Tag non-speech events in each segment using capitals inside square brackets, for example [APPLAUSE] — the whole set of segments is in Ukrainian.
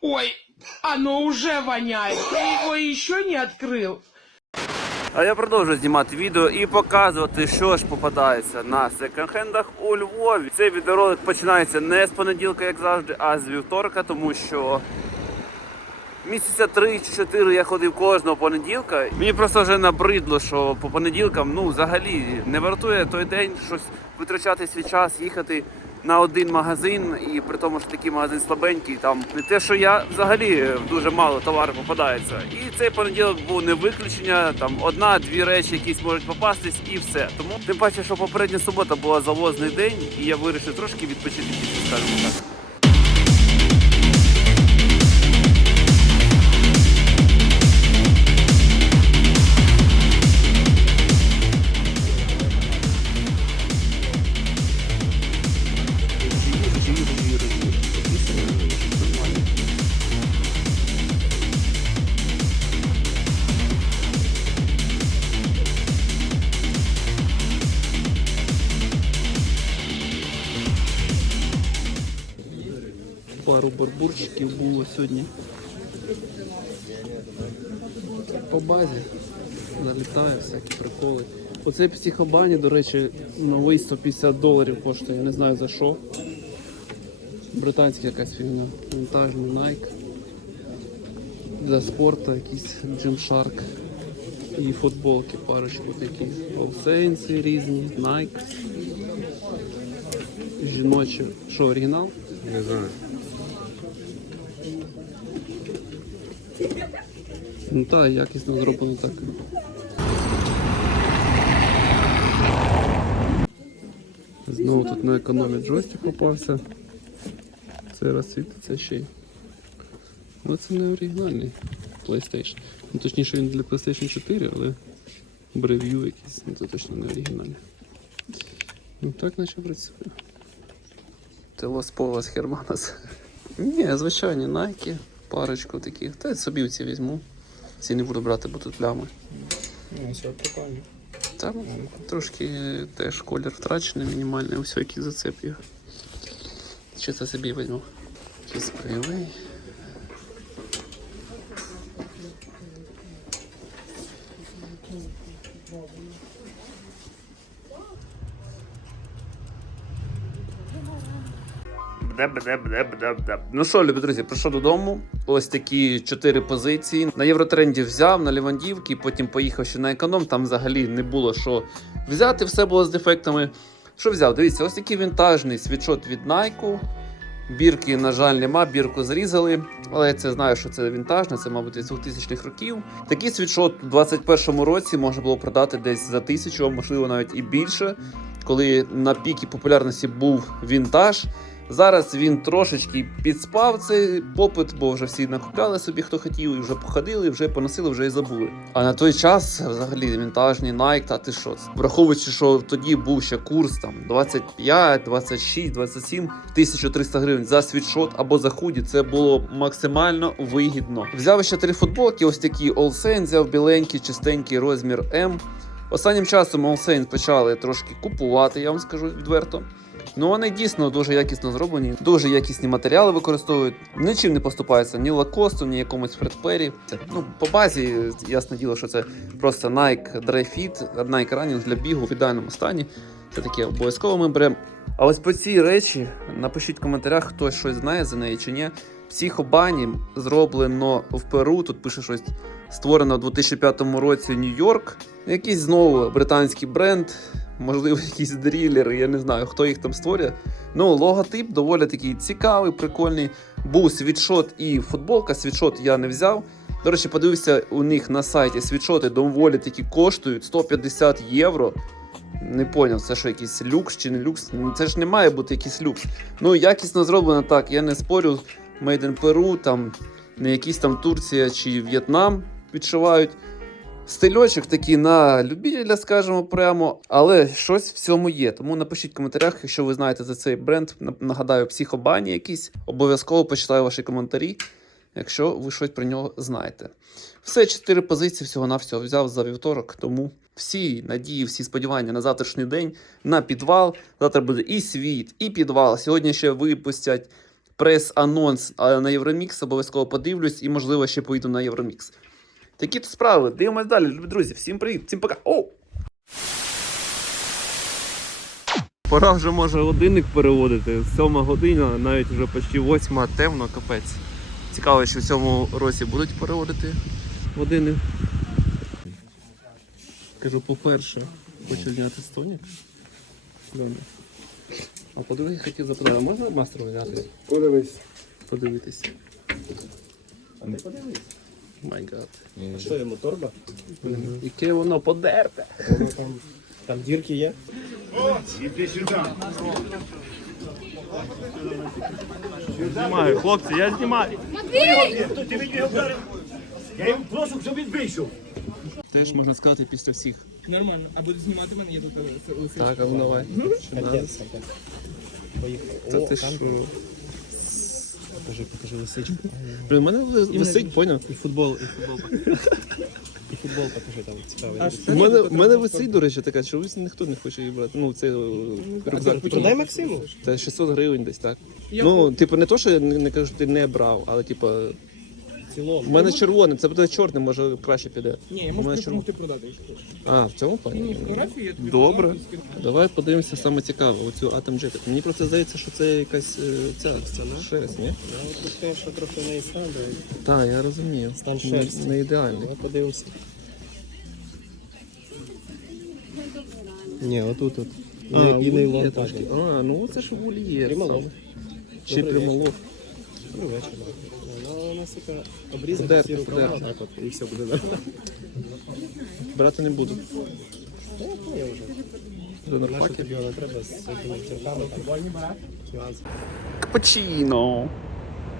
Ой, оно уже воняет. Ты его еще не открыл? А я продовжую знімати відео і показувати, що ж попадається на секонд-хендах у Львові. Цей відеоролик починається не з понеділка, як завжди, а з вівторка, тому що місяця 3 чи 4 я ходив кожного понеділка. Мені просто вже набридло, що по понеділкам ну взагалі не вартує той день щось витрачати свій час, їхати на один магазин, і при тому, що такий магазин слабенький, там не те, що я взагалі дуже мало товару попадається. І цей понеділок був не виключення. Там одна-дві речі, якісь можуть попастись, і все. Тому тим паче, що попередня субота була завозний день, і я вирішив трошки відпочити, скажімо так. Пару барбурчиків було сьогодні. По базі залітає всякі приколи. Оцей психобані, до речі, новий 150 доларів коштує, я не знаю за що. Британська якась фігня. Вінтажний Nike. Для спорту якийсь Gymshark. І футболки парочку такі. Олсейнси різні, Nike. Жіночі. Що, оригінал? Не знаю. Ну так, якісно зроблено так. Знову тут на економі джойстик попався. Цей раз світиться ще й. Ну це не оригінальний PlayStation. Ну, точніше він для PlayStation 4, але брев'ю якийсь, ну це точно не оригінальний. Ну так наче працює. Телос Полос Херманас. Ні, звичайні Nike, парочку таких. Та й собі ці візьму. Ці не буду брати, бо тут плями. Ну, все прикольно. Там трошки теж колір втрачений, мінімальний, ось який зацеп його. Чи це собі візьму? Якийсь бойовий. Ну що, любі друзі, прийшов додому. Ось такі чотири позиції. На євротренді взяв на Лівандівки, потім поїхав ще на економ. Там взагалі не було що взяти, все було з дефектами. Що взяв? Дивіться, ось такий вінтажний світшот від Nike. Бірки, на жаль, нема, бірку зрізали, але я це знаю, що це вінтажне, це, мабуть, із 2000-х років. Такий світшот у 21-му році можна було продати десь за тисячу, можливо навіть і більше, коли на пікі популярності був вінтаж. Зараз він трошечки підспав цей попит, бо вже всі накупляли собі, хто хотів, і вже походили, вже поносили, вже і забули. А на той час, взагалі, вінтажний Nike, та ти що? Враховуючи, що тоді був ще курс там 25, 26, 27, 1300 гривень за світшот або за худі, це було максимально вигідно. Взяв ще три футболки, ось такі All взяв біленький, чистенький розмір М. Останнім часом All почали трошки купувати, я вам скажу відверто. Ну вони дійсно дуже якісно зроблені, дуже якісні матеріали використовують. Нічим не поступаються ні лакосту, ні якомусь фредпері. Ну, по базі, ясне діло, що це просто Nike Dry Fit, Nike Running для бігу в ідеальному стані. Це таке обов'язково ми беремо. А ось по цій речі напишіть в коментарях, хто щось знає за неї чи ні. Психобані зроблено в Перу. Тут пише щось створено у 2005 році Нью-Йорк. Якийсь знову британський бренд, можливо, якісь дрілери, я не знаю, хто їх там створює. Ну, логотип доволі такий цікавий, прикольний. Був світшот і футболка. Світшот я не взяв. До речі, подивився у них на сайті світшоти доволі такі коштують 150 євро. Не поняв, це що якийсь люкс чи не люкс. Ну, Це ж не має бути якийсь люкс. Ну, якісно зроблено так, я не спорю. Made in Peru, там не якісь там Турція чи В'єтнам відшивають. Стильочок такий на любителя, скажімо прямо, але щось в цьому є. Тому напишіть в коментарях, якщо ви знаєте за цей бренд. Нагадаю, психобані якісь. Обов'язково почитаю ваші коментарі, якщо ви щось про нього знаєте. Все, чотири позиції всього-навсього взяв за вівторок, тому всі надії, всі сподівання на завтрашній день, на підвал. Завтра буде і світ, і підвал. Сьогодні ще випустять прес-анонс на Євромікс. Обов'язково подивлюсь і, можливо, ще поїду на Євромікс. Такі то справи. Дивимось далі, любі друзі. Всім привіт, всім пока. Оу! Пора вже може годинник переводити. Сьома година, навіть вже почти восьма, темно, капець. Цікаво, що в цьому році будуть переводити години. Кажу, по-перше, хочу зняти стонік. Добре. А по-друге, хотів запитати, а можна мастеру взяти? Подивись. Подивитись. А не подивись. Май гад. Що йому торба? Яке воно подерте. Воно там, там дірки є? Знімаю, хлопці, я знімаю. Я йому прошу, щоб він вийшов. Теж можна сказати після всіх. Нормально. А будеш знімати мене, я тут е, Так, а ну давай. Поїхав. Це ти що? Покажи, покажи лисичку. Блин, у мене висить, поняв? І футбол, і футбол. покажи. І футбол покажи там цікавий. У мене, у мене висить, до речі, така, що ось ніхто не хоче її брати. Ну, це е, рюкзак. Продай Максиму. Це 600 гривень десь так. Ну, типу, не то, що я не, не кажу, що ти не брав, але типу, цілому. у мене червоне, це буде чорне, може краще піде. Ні, я У можу мене червоне. допомогти продати, якщо хочеш. А, в цьому Ну, плані? фотографію я тобі Добре. фотографію скину. Давай подивимося саме цікаве, оцю Atom Jacket. Мені просто здається, що це якась е, ця шерсть, ні? Я тут те, що трохи не сам, Так, я розумію. Стан Не- шерсті. Не ідеальний. Давай подивимося. Ні, отут от. І, не- і нейлон вольєр так. трошки. А, ну це ж вольєр. Прималов. сам. Чи Добрий прималов. Добрий вечір. Нас така обрізати всі рукава, так от, і все буде нормально. Брати не буду. Ну, я вже. Нащо тобі воно треба з цими церками, там. Капучино.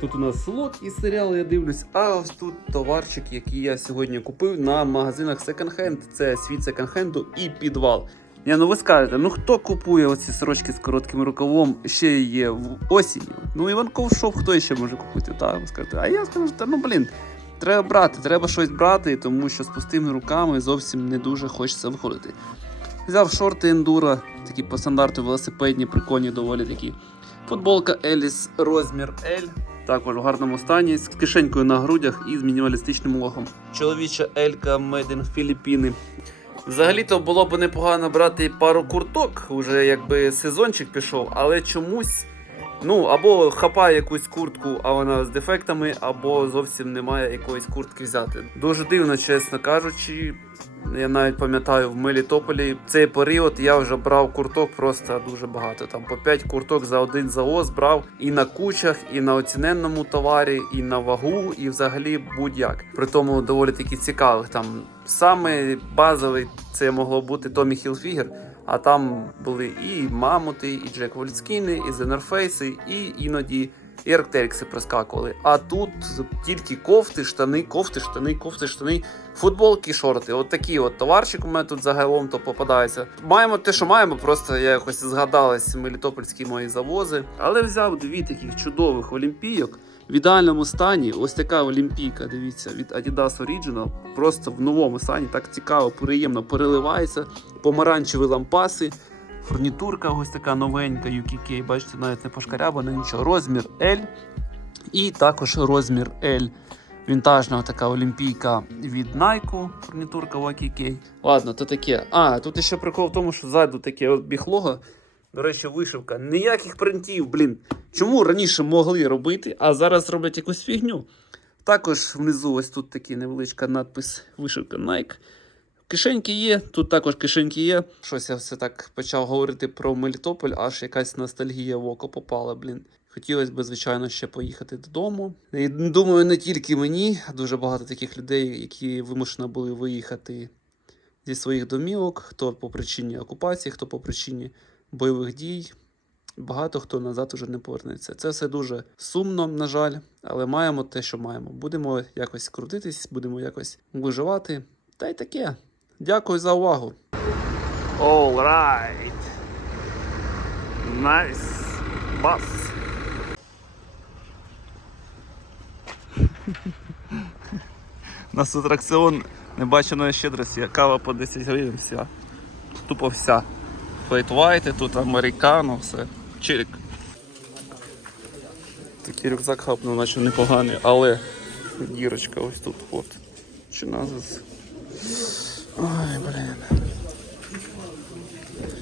Тут у нас слот із серіалу, я дивлюсь, а ось тут товарчик, який я сьогодні купив на магазинах секонд-хенд. Це світ секонд-хенду і підвал. Ні, ну ви скажете, ну хто купує оці сорочки з коротким рукавом ще є в осінню? Ну Іванков шоп, хто ще може купити? Так, ви скажете. А я скажу, та ну блін, треба брати, треба щось брати, тому що з пустими руками зовсім не дуже хочеться виходити. Взяв шорти ендуро, такі по стандарту велосипедні, прикольні, доволі такі. Футболка Еліс розмір L. Також в гарному стані, з кишенькою на грудях і з мінімалістичним логом. Чоловіча Елька Made in Філіппіни. Взагалі-то було б непогано брати пару курток, уже якби сезончик пішов, але чомусь. Ну, або хапає якусь куртку, а вона з дефектами, або зовсім немає якоїсь куртки взяти. Дуже дивно, чесно кажучи. Я навіть пам'ятаю, в Мелітополі цей період я вже брав курток просто дуже багато. Там по 5 курток за один завоз брав і на кучах, і на оціненному товарі, і на вагу, і взагалі будь-як. При тому доволі таки цікавих. Там саме базовий це могло бути Томі Хілфігер, а там були і мамути, і Джек Вольскіни, і Зенерфейси, і іноді і Арктерікси проскакували. А тут тільки кофти, штани, кофти, штани, кофти, штани, футболки, шорти. От такий от товарчик у мене тут загалом то попадається. Маємо те, що маємо, просто я якось згадалась мелітопольські мої завози. Але взяв дві таких чудових олімпійок. В ідеальному стані, ось така олімпійка, дивіться, від Adidas Original. Просто в новому стані, так цікаво, приємно переливається. Помаранчеві лампаси, Фурнітурка ось така новенька UKK, бачите, навіть не пошкарябана, нічого. Розмір L. І також розмір L. Вінтажна така олімпійка від Nike, фурнітурка UKK. Ладно, то таке. А, тут ще прикол в тому, що ззаду таке от біхлого. До речі, вишивка. Ніяких принтів, блін. Чому раніше могли робити, а зараз роблять якусь фігню? Також внизу ось тут такий невеличка надпис вишивка Nike. Кишеньки є, тут також кишеньки є. Щось я все так почав говорити про Мелітополь, аж якась ностальгія в око попала, блін. Хотілося б, звичайно, ще поїхати додому. І думаю, не тільки мені, а дуже багато таких людей, які вимушено були виїхати зі своїх домівок, хто по причині окупації, хто по причині бойових дій. Багато хто назад уже не повернеться. Це все дуже сумно, на жаль, але маємо те, що маємо. Будемо якось крутитись, будемо якось виживати. Та й таке. Дякую за увагу. All right. Nice. Бас. У [LAUGHS] нас атракціон небаченої щедрості. Кава по 10 гривень вся. Тупо вся. White, тут американо, все. Чирик. І рюкзак хапнув, наче непоганий, але дірочка ось тут от. Чи назис. Ой, блін.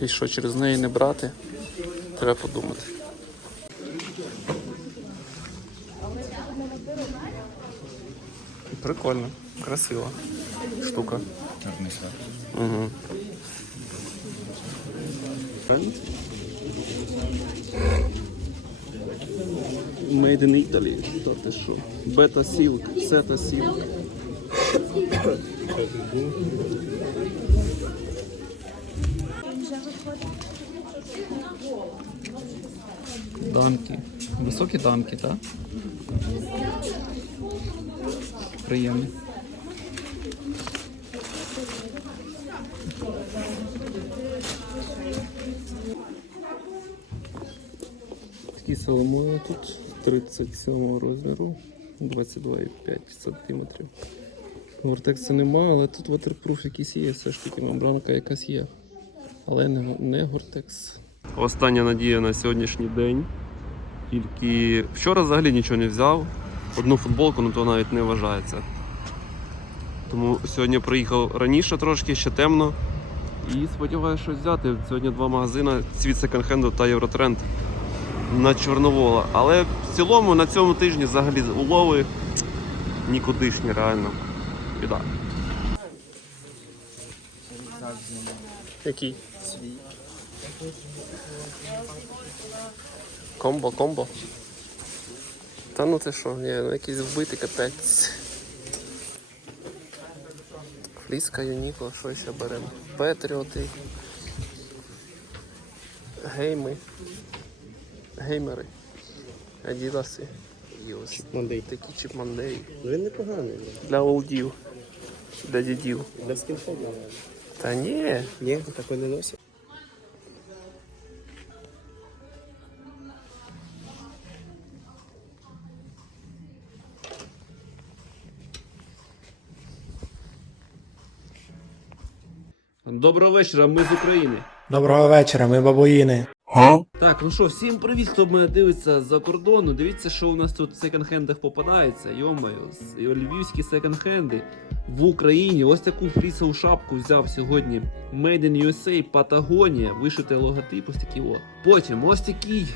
І що, через неї не брати? Треба подумати. Прикольно, красиво. Штука. Угу. Made in Italy. Та ти що? Бета Silk, Сета Silk. Дамки. Високі дамки, так? Приємно. Такі соломони тут 37 розміру, 22,5 см. Вортекса нема, але тут waterproof якийсь є, все ж таки мембранка якась є. Але не, не гортекс. Остання надія на сьогоднішній день. Тільки вчора взагалі нічого не взяв. Одну футболку, ну то навіть не вважається. Тому сьогодні приїхав раніше трошки, ще темно. І сподіваюся щось взяти. Сьогодні два магазини світ секонд-хенду та Євротренд на Чорновола. Але в цілому на цьому тижні взагалі улови нікудишні, реально. Біда. Який? Комбо, комбо. Та ну ти що, ні, ну якийсь вбитий капець. Фліска, Юніко, щось ще беремо. Петріоти. Гейми. Геймери. Адідаси. І ось Чіпмандей. такі чіпмандеї. Ну він непоганий. Для олдів. Для дідів. Для скінхеда. Та ні. Ні, такой не носить. Доброго вечора, ми з України. Доброго вечора, ми бабуїни. Так, ну що, всім привіт, хто мене дивиться за кордону. Дивіться, що у нас тут в секонд-хендах попадається. Йомаю, львівські секонд-хенди в Україні. Ось таку фрісову шапку взяв сьогодні. Made in USA, Патагонія, вишите логотип, ось такий о. Потім ось такий.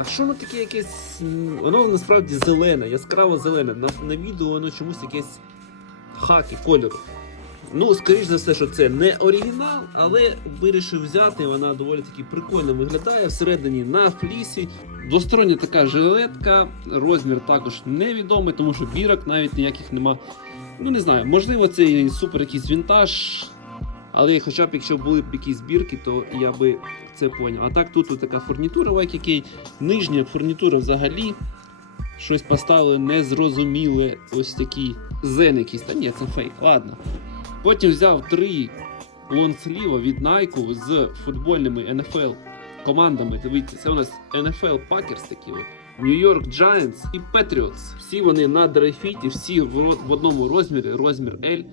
А що воно таке якесь. Воно насправді зелене, яскраво зелене. На, на відео воно чомусь якесь хаки кольору. Ну, скоріш за все, що це не оригінал, але вирішив взяти. Вона доволі таки прикольно виглядає. Всередині на флісі. Двостороння така жилетка. Розмір також невідомий, тому що бірок навіть ніяких нема. Ну не знаю, можливо, це і супер якийсь вінтаж. Але хоча б якщо були б якісь бірки, то я би це поняв. А так тут така фурнітура в IKK. Нижня фурнітура взагалі. Щось поставили незрозуміле. Ось такі зен якісь. Та ні, це фейк. Ладно. Потім взяв три лонсліва від Nike з футбольними NFL командами. Дивіться, це у нас NFL Packers такі от. New York Giants і Patriots. Всі вони на драйфіті, всі в, в одному розмірі, розмір L.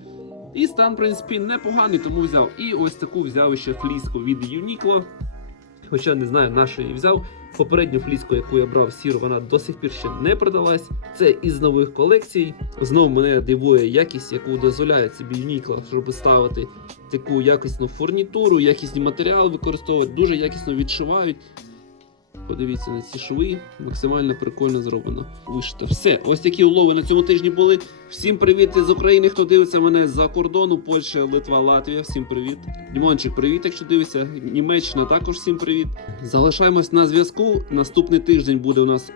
І стан, в принципі, непоганий, тому взяв. І ось таку взяв ще фліску від Uniqlo. Хоча не знаю, на що її взяв. Попередню фліску, яку я брав сіру, вона до сих пір ще не продалась. Це із нових колекцій. Знову мене дивує якість, яку дозволяє собі Юнікла, щоб ставити таку якісну фурнітуру, якісні матеріали використовувати, дуже якісно відшивають. Подивіться на ці шви, максимально прикольно зроблено. Вишито. Все, ось такі улови на цьому тижні були. Всім привіт з України, хто дивиться мене з-за кордону, Польща, Литва, Латвія. Всім привіт. Дімончик, привіт, якщо дивишся. Німеччина також всім привіт. Залишаємось на зв'язку. Наступний тиждень буде у нас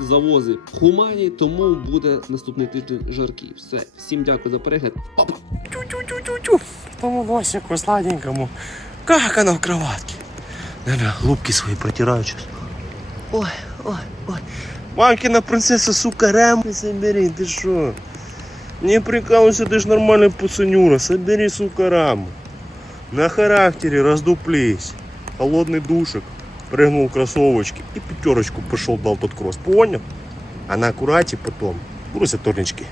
завози в Хумані, тому буде наступний тиждень жаркий. Все, всім дякую за перегляд. Опа! Тому Васику сладенькому. Как она в кроватке? Наверное, лупки свои протираю сейчас. Ой, ой, ой. Мамкина принцесса, сука, рамы собери, ты шо? Не прикалывайся, ты ж нормальный пацанюра. Собери, сука, раму. На характере раздуплись. Холодный душек. Прыгнул в кроссовочки и пятерочку пошел, дал тот кросс. Понял? А на аккурате потом бросят торнички.